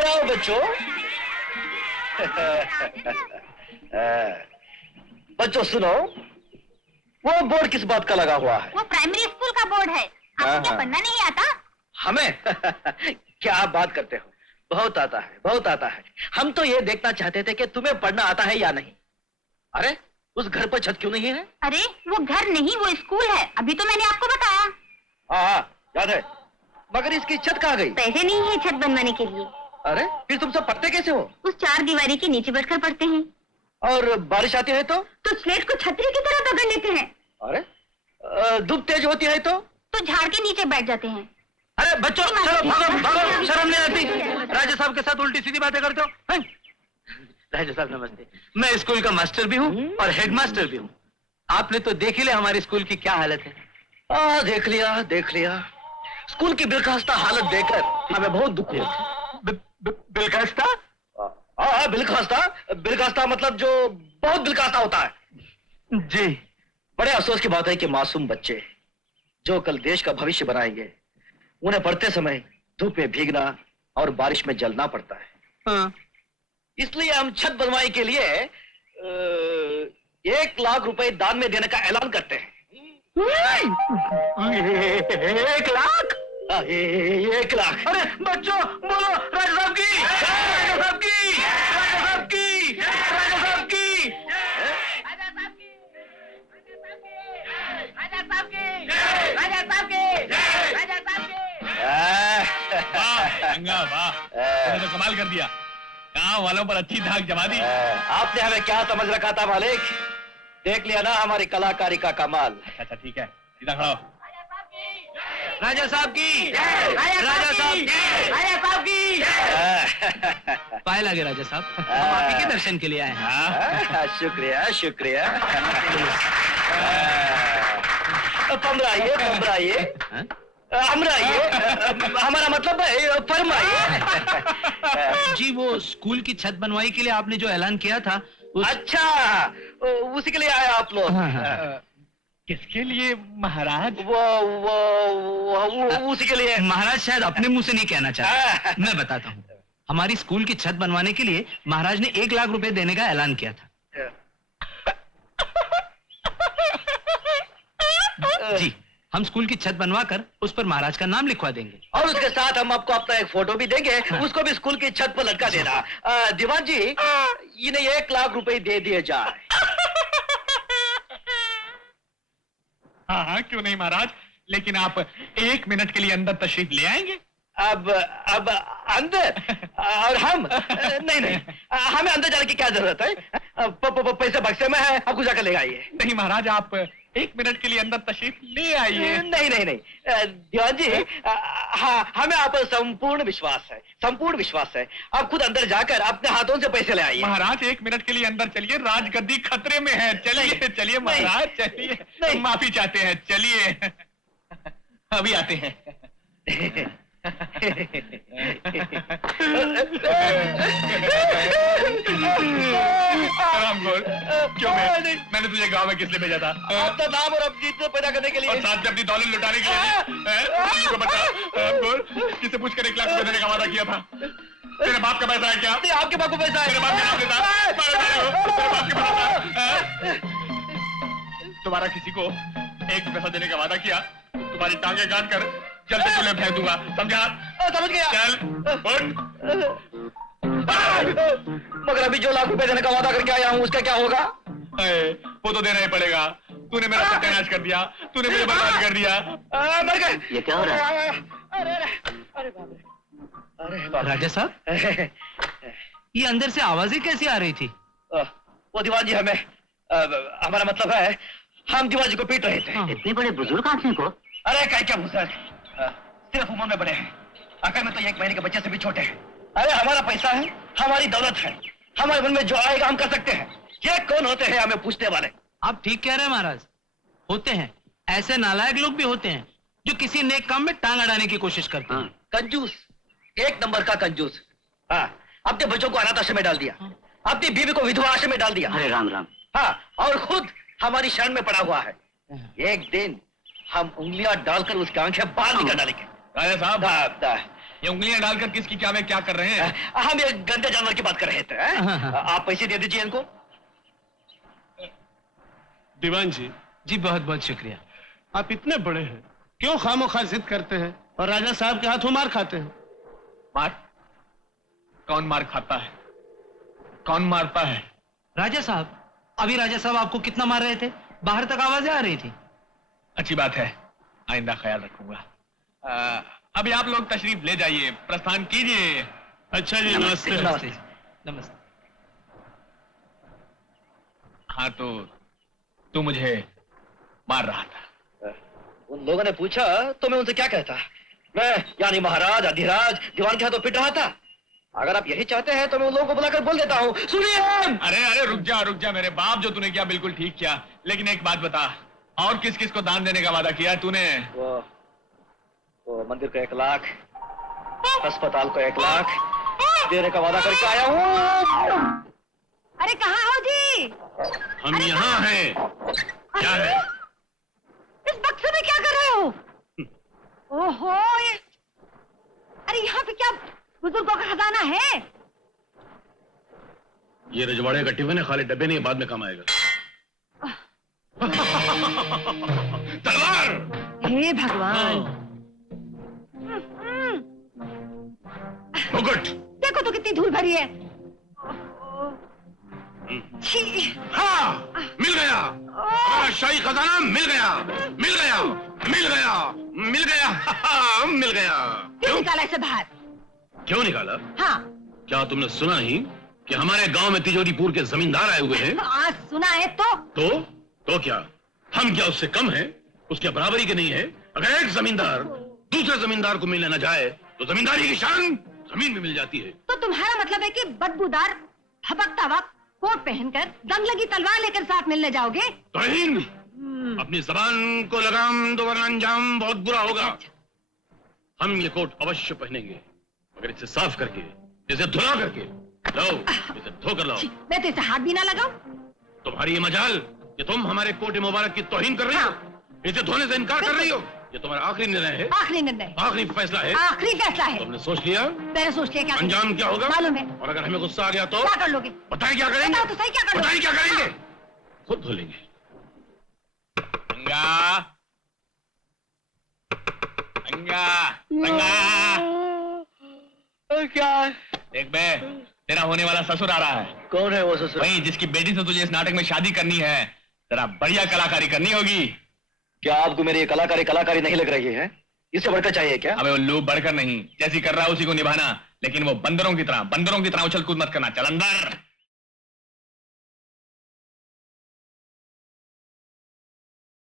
इधर आओ बच्चों। बच्चों सुनो, वो बोर्ड किस बात का लगा हुआ है? वो प्राइमरी स्कूल का बोर्ड है। आपको क्या पढ़ना नहीं आता? हमें? क्या आप बात करते हो? बहुत आता है, बहुत आता है। हम तो ये देखना चाहते थे कि तुम्हें पढ़ना आता है या नहीं। अरे उस घर पर छत क्यों नहीं है? अरे वो घर नहीं, वो स्कूल है। अभी तो मैंने आपको बताया। हाँ याद है, मगर इसकी छत कहाँ गई? पैसे नहीं है छत बनवाने के लिए। अरे फिर तुम सब पढ़ते कैसे हो? उस चार दीवारी के नीचे बैठकर पढ़ते हैं। और बारिश आती है तो स्लेट को छतरी की तरह पकड़ लेते हैं। अरे धूप तेज होती है तो झाड़ के नीचे बैठ जाते हैं। अरे बच्चों चलो भागो भागो, शर्म नहीं आती? राजा साहब के साथ उल्टी सीधी बातें करते हो? राजा साहब नमस्ते। मैं स्कूल का मास्टर भी हूँ और हेडमास्टर भी हूँ। आपने तो देख ही लिया हमारे स्कूल की क्या हालत है। देख लिया देख लिया। स्कूल की बिलखास्ता हालत देखकर हमें बहुत दुख हुआ। बिलखास्ता? हाँ बिलखास्ता। बिलखास्ता मतलब जो बहुत बिलखास्ता होता है। जी। बड़े अफसोस की बात है कि मासूम बच्चे जो कल देश का भविष्य बनाएंगे, उन्हें पढ़ते समय धूप में भीगना और बारिश में जलना पड़ता है। हाँ। इसलिए हम छत बनवाई के लिए 1 लाख रुपए दान में देने का ऐलान करते हैं। 1 लाख? 1 लाख। अरे बच्चों बोलो राजा साहब की, राजा साहब की, राजा साहब की, राजा साहब की, राजा साहब की, राजा साहब की, राजा साहब की, राजा साहब की। वाह रंगा वाह, तूने तो कमाल कर दिया। गाँव वालों पर अच्छी धाक जमा दी। आपने हमें क्या समझ रखा था मालिक? देख लिया ना हमारी कलाकारी का कमाल। अच्छा ठीक है, सीधा खड़ा हो। राजा साहब की, राजा साहब की, राजा साहब की। पाए लगे राजा साहब, हम आप ही के दर्शन के लिए आए हैं। शुक्रिया शुक्रिया। पंद्राइए पंद्राइए, हमारा मतलब है फरमाइए। जी वो स्कूल की छत बनवाई के लिए आपने जो ऐलान किया था अच्छा उसी के लिए आए आप लोग? किसके लिए महाराज? वो उसी के लिए। महाराज शायद अपने मुंह से नहीं कहना चाहते, मैं बताता हूँ। हमारी स्कूल की छत बनवाने के लिए महाराज ने 1 लाख रुपए देने का ऐलान किया था। जी हम स्कूल की छत बनवाकर उस पर महाराज का नाम लिखवा देंगे और उसके साथ हम आपको अपना एक फोटो भी देंगे। उसको भी स्कूल की छत पर लटका देना। दीवान जी इन्हें 1 लाख रुपए दे दिए जाए। हाँ हाँ क्यों नहीं महाराज, लेकिन आप 1 मिनट के लिए अंदर तशरीफ ले आएंगे? अब अंदर? और हम नहीं हमें अंदर जाने की क्या जरूरत है? पैसे बक्से में है, आपको जाकर ले आइए। नहीं महाराज आप 1 मिनट के लिए अंदर तशरीफ ले आइए। नहीं दीवान जी, हाँ हमें आप पर संपूर्ण विश्वास है, संपूर्ण विश्वास है। आप खुद अंदर जाकर अपने हाथों से पैसे ले आइए। महाराज 1 मिनट के लिए अंदर चलिए, राजगद्दी खतरे में है। चलिए चलिए महाराज चलिए, माफी चाहते हैं, चलिए अभी आते हैं। रामगोल, क्यों मैंने तुझे गांव में किस लिए भेजा था? अपना नाम और अब जीतने पैदा करने के लिए, और साथ में अपनी दौलत लुटाने के लिए। रामगोल, किसे पूछकर 1 लाख रुपए देने का वादा किया था? तेरे बाप का पैसा है क्या? आपके बाप को पैसा है। तेरे बाप का नाम लेता, तेरे बाप के पैसा। तुम्हारा किसी को 1 पैसा देने का वादा किया, तुम्हारी टांगे काट कर चलते चले फेंक दूंगा, समझा? समझ गया। चल उठ। मगर अभी जो 1 लाख रुपए देने का वादा करके आया हूँ उसका क्या होगा? वो तो देना ही पड़ेगा। तूने मेरा सत्यानाश कर दिया, तूने मुझे बर्बाद कर दिया। मर गए। ये क्या हो रहा है? अरे बाप। राजा साहब ये अंदर से आवाजें कैसी आ रही थी? वो दीवान जी हमें हमारा मतलब है हम दीवान जी को पीट रहे थे। इतने बड़े बुजुर्ग आदमी को? अरे क्या बुजुर्ग, सिर्फ उम्र में बड़े हैं, अकल में तो 1 महीने के बच्चे से भी छोटे हैं। अरे हमारा पैसा है, हमारी दौलत है, हमारे मन में जो आएगा हम कर सकते हैं। ये कौन होते हैं हमें पूछने वाले? आप ठीक कह रहे हैं महाराज, होते हैं ऐसे नालायक लोग भी होते हैं जो किसी नेक काम में टांग अड़ाने की कोशिश करते हैं। कंजूस, 1 नंबर का कंजूस। हाँ, अपने बच्चों को अनाथ आश्रम में डाल दिया, अपनी बीवी को विधवा आश्रम में डाल दिया। अरे राम राम। हाँ, और खुद हमारी शरण में पड़ा हुआ है। एक दिन हम उंगलियां डालकर उसकी आंखें बाहर निकाल डालेंगे। राजा साहब ये उंगलियां डालकर किसकी क्या में क्या कर रहे हैं? हम एक गंदे जानवर की बात कर रहे थे। आप पैसे दे दीजिए इनको। दीवान जी, जी बहुत बहुत शुक्रिया। आप इतने बड़े हैं, क्यों खामोखा जिद करते हैं और राजा साहब के हाथों मार खाते हैं? मार? कौन मार खाता है? कौन मारता है? राजा साहब, अभी राजा साहब आपको कितना मार रहे थे, बाहर तक आवाजें आ रही थी। अच्छी बात है, आइंदा ख्याल रखूंगा। अभी आप लोग तशरीफ ले जाइए, प्रस्थान कीजिए। अच्छा जी, नमस्ते। नमस्ते नमस्ते। हाँ तो तू मुझे मार रहा था। उन लोगों ने पूछा तो मैं उनसे क्या कहता? मैं यानी महाराज अधिराज दीवान के हाथों पिट रहा था। अगर आप यही चाहते हैं तो मैं उन लोगों को बुलाकर बोल देता हूँ। सुनिए। अरे अरे रुक जा मेरे बाप, जो तूने किया बिल्कुल ठीक किया, लेकिन एक बात बता, और किस किस को दान देने का वादा किया तूने? वो मंदिर को 1 लाख, अस्पताल को 1 लाख देने का वादा करके आया हूँ। अरे कहाँ हो जी? हम यहाँ हैं। क्या है? इस बक्से में क्या कर रहे हो? ओहो, अरे यहाँ पे क्या बुजुर्गों का खजाना है? ये रजवाड़े का टिफिन है, खाली डब्बे नहीं, बाद में काम आएगा। तलवार! हे भगवान। मुकुट! देखो तो कितनी धूल भरी है। छी। हाँ, मिल गया। हमारा शाही खजाना मिल गया, मिल गया, मिल गया, मिल गया, मिल गया। क्यों निकाला इसे बाहर? क्यों निकाला? हाँ। क्या तुमने सुना नहीं कि हमारे गांव में तिजोरीपुर के जमींदार आए हुए हैं? आज सुना है तो? तो क्या हम क्या उससे कम हैं? उसके बराबरी के नहीं है? अगर एक जमींदार दूसरे जमींदार को मिलने न जाए तो जमींदारी की शान जमीन में मिल जाती है। तो तुम्हारा मतलब है कि बदबूदार भभकता हुआ कोट पहनकर जंग लगी तलवार लेकर साथ मिलने जाओगे? तौहीन! अपनी जबान को लगाम दो वरना अंजाम बहुत बुरा होगा। हम ये कोट अवश्य पहनेंगे, मगर इसे साफ करके, इसे धुला करके लाओ, इसे धोकर लाओ। मैं तो इसे हाथ भी ना लगाऊं। तुम्हारी ये मजाल कि तुम हमारे कोट मुबारक की तौहीन कर रही हो, इसे धोने से इनकार कर रही हो। ये तुम्हारा आखिरी निर्णय है, आखिरी निर्णय, आखिरी फैसला है, आखिरी फैसला है। तुमने सोच लिया? मैंने सोच लिया। क्या अंजाम क्या होगा मालूम है। और अगर हमें गुस्सा आ गया तो क्या कर लोगे? बताएं क्या करेंगे? बताओ तो सही, क्या कर लोगे? बताएं क्या करेंगे? खुद धो लेंगे। अंगा, अंगा, अंगा। क्या? देख बे, तेरा होने वाला ससुर आ रहा है। कौन है वो ससुर? वही जिसकी बेटी से तुझे इस नाटक में शादी करनी है। तेरा बढ़िया कलाकारी करनी होगी। क्या आपको मेरी कलाकारी नहीं लग रही है? इससे बढ़कर चाहिए क्या? अबे उल्लू, बढ़कर नहीं, जैसी कर रहा है उसी को निभाना, लेकिन वो बंदरों की तरह उछल कूद मत करना। चल अंदर।